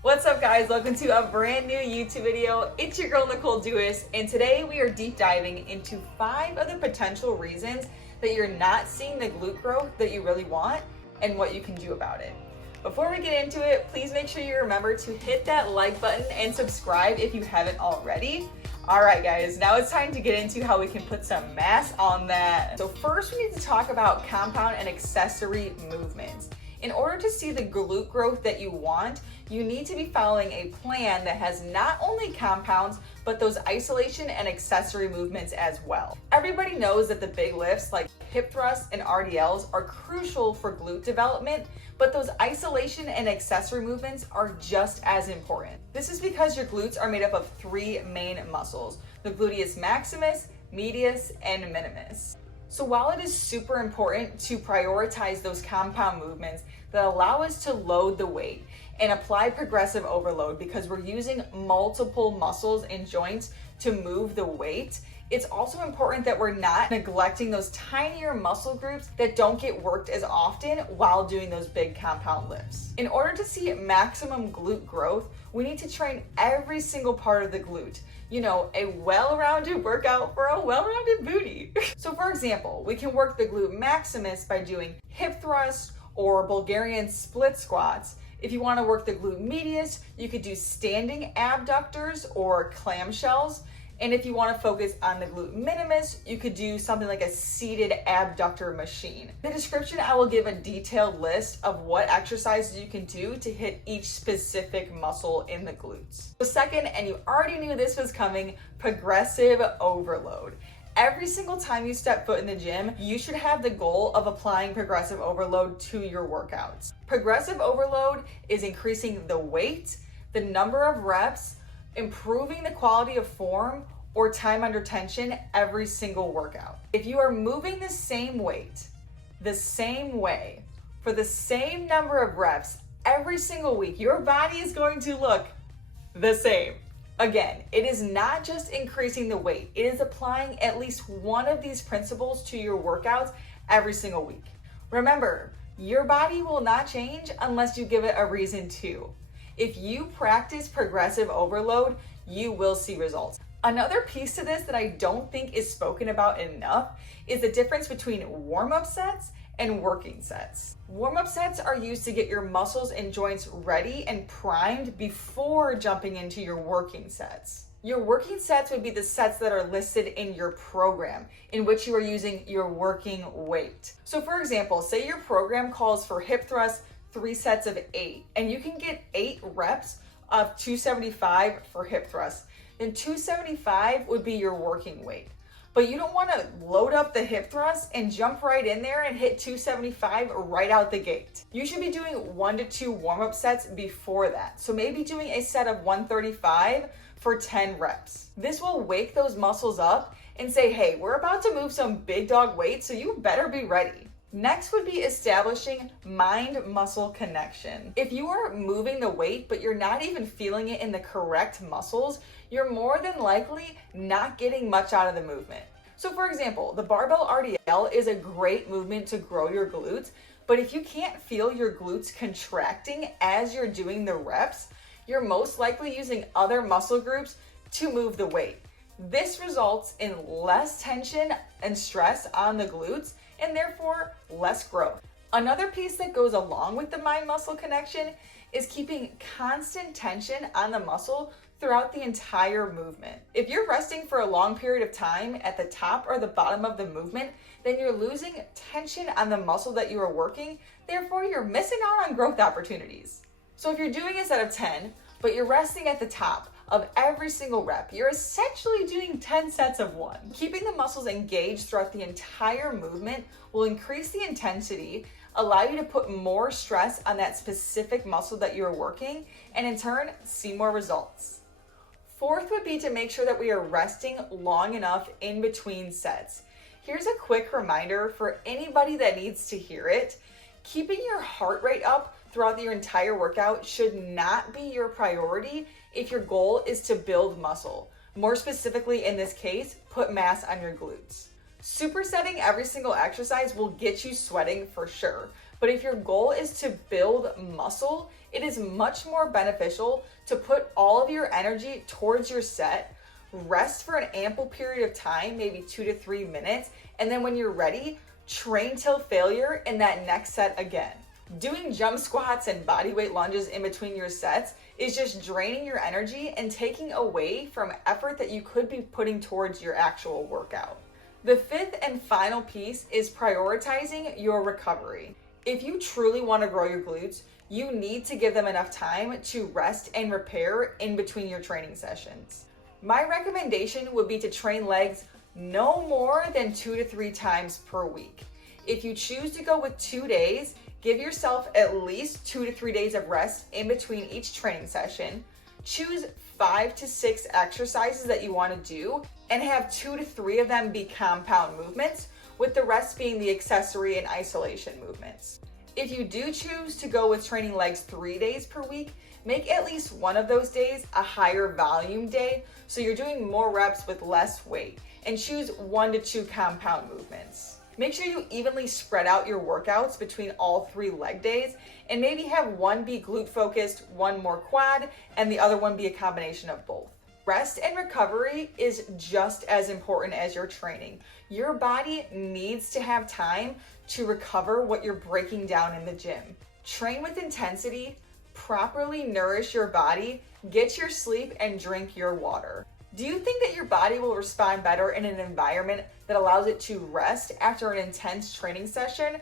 What's up guys, welcome to a brand new YouTube video. It's your girl Nicole, and today we are deep diving into 5 of the potential reasons that you're not seeing the glute growth that you really want and what you can do about it. Before we get into it, please make sure you remember to hit that like button and subscribe if you haven't already. Alright guys, now it's time to get into how we can put some mass on that. So first we need to talk about compound and accessory movements. In order to see the glute growth that you want, you need to be following a plan that has not only compounds, but those isolation and accessory movements as well. Everybody knows that the big lifts like hip thrusts and RDLs are crucial for glute development, but those isolation and accessory movements are just as important. This is because your glutes are made up of 3 main muscles, the gluteus maximus, medius, and minimus. So while it is super important to prioritize those compound movements that allow us to load the weight and apply progressive overload because we're using multiple muscles and joints to move the weight, it's also important that we're not neglecting those tinier muscle groups that don't get worked as often while doing those big compound lifts. In order to see maximum glute growth, we need to train every single part of the glute. You know, a well-rounded workout for a well-rounded booty. So for example, we can work the glute maximus by doing hip thrusts or Bulgarian split squats. If you want to work the glute medius, you could do standing abductors or clamshells. And if you want to focus on the glute minimus, you could do something like a seated abductor machine. In the description, I will give a detailed list of what exercises you can do to hit each specific muscle in the glutes. The second, and you already knew this was coming, progressive overload. Every single time you step foot in the gym, you should have the goal of applying progressive overload to your workouts. Progressive overload is increasing the weight, the number of reps, improving the quality of form or time under tension every single workout. If you are moving the same weight, the same way, for the same number of reps every single week, your body is going to look the same. Again, it is not just increasing the weight, it is applying at least one of these principles to your workouts every single week. Remember, your body will not change unless you give it a reason to. If you practice progressive overload, you will see results. Another piece to this that I don't think is spoken about enough is the difference between warm-up sets and working sets. Warm-up sets are used to get your muscles and joints ready and primed before jumping into your working sets. Your working sets would be the sets that are listed in your program, in which you are using your working weight. So for example, say your program calls for hip thrusts 3 sets of 8, and you can get 8 reps of 275 for hip thrusts. Then 275 would be your working weight. But you don't want to load up the hip thrust and jump right in there and hit 275 right out the gate. You should be doing 1 to 2 warm-up sets before that. So maybe doing a set of 135 for 10 reps. This will wake those muscles up and say, hey, we're about to move some big dog weight, so you better be ready. Next would be establishing mind-muscle connection. If you are moving the weight, but you're not even feeling it in the correct muscles, you're more than likely not getting much out of the movement. So for example, the barbell RDL is a great movement to grow your glutes, but if you can't feel your glutes contracting as you're doing the reps, you're most likely using other muscle groups to move the weight. This results in less tension and stress on the glutes, and therefore less growth. Another piece that goes along with the mind-muscle connection is keeping constant tension on the muscle throughout the entire movement. If you're resting for a long period of time at the top or the bottom of the movement, then you're losing tension on the muscle that you are working, therefore you're missing out on growth opportunities. So if you're doing a set of 10, but you're resting at the top of every single rep, you're essentially doing 10 sets of 1. Keeping the muscles engaged throughout the entire movement will increase the intensity, allow you to put more stress on that specific muscle that you're working, and in turn, see more results. Fourth would be to make sure that we are resting long enough in between sets. Here's a quick reminder for anybody that needs to hear it. Keeping your heart rate up throughout your entire workout should not be your priority if your goal is to build muscle. More specifically in this case, put mass on your glutes. Supersetting every single exercise will get you sweating for sure, But if your goal is to build muscle, it is much more beneficial to put all of your energy towards your set, rest for an ample period of time, maybe 2 to 3 minutes, and then when you're ready, train till failure in that next set again. Doing jump squats and bodyweight lunges in between your sets is just draining your energy and taking away from effort that you could be putting towards your actual workout. The fifth and final piece is prioritizing your recovery. If you truly want to grow your glutes, you need to give them enough time to rest and repair in between your training sessions. My recommendation would be to train legs no more than 2 to 3 times per week. If you choose to go with 2 days, give yourself at least 2 to 3 days of rest in between each training session. Choose 5 to 6 exercises that you want to do and have 2 to 3 of them be compound movements, with the rest being the accessory and isolation movements. If you do choose to go with training legs 3 days per week, make at least one of those days a higher volume day so you're doing more reps with less weight, and choose 1 to 2 compound movements. Make sure you evenly spread out your workouts between all 3 leg days, and maybe have one be glute focused, one more quad, and the other one be a combination of both. Rest and recovery is just as important as your training. Your body needs to have time to recover what you're breaking down in the gym. Train with intensity, properly nourish your body, get your sleep, and drink your water. Do you think that your body will respond better in an environment that allows it to rest after an intense training session,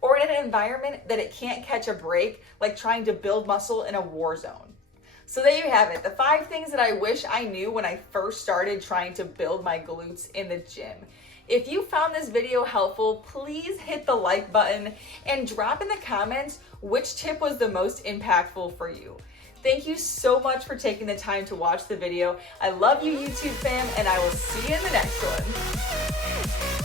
or in an environment that it can't catch a break, like trying to build muscle in a war zone? So there you have it, the 5 things that I wish I knew when I first started trying to build my glutes in the gym. If you found this video helpful, please hit the like button and drop in the comments which tip was the most impactful for you. Thank you so much for taking the time to watch the video. I love you, YouTube fam, and I will see you in the next one.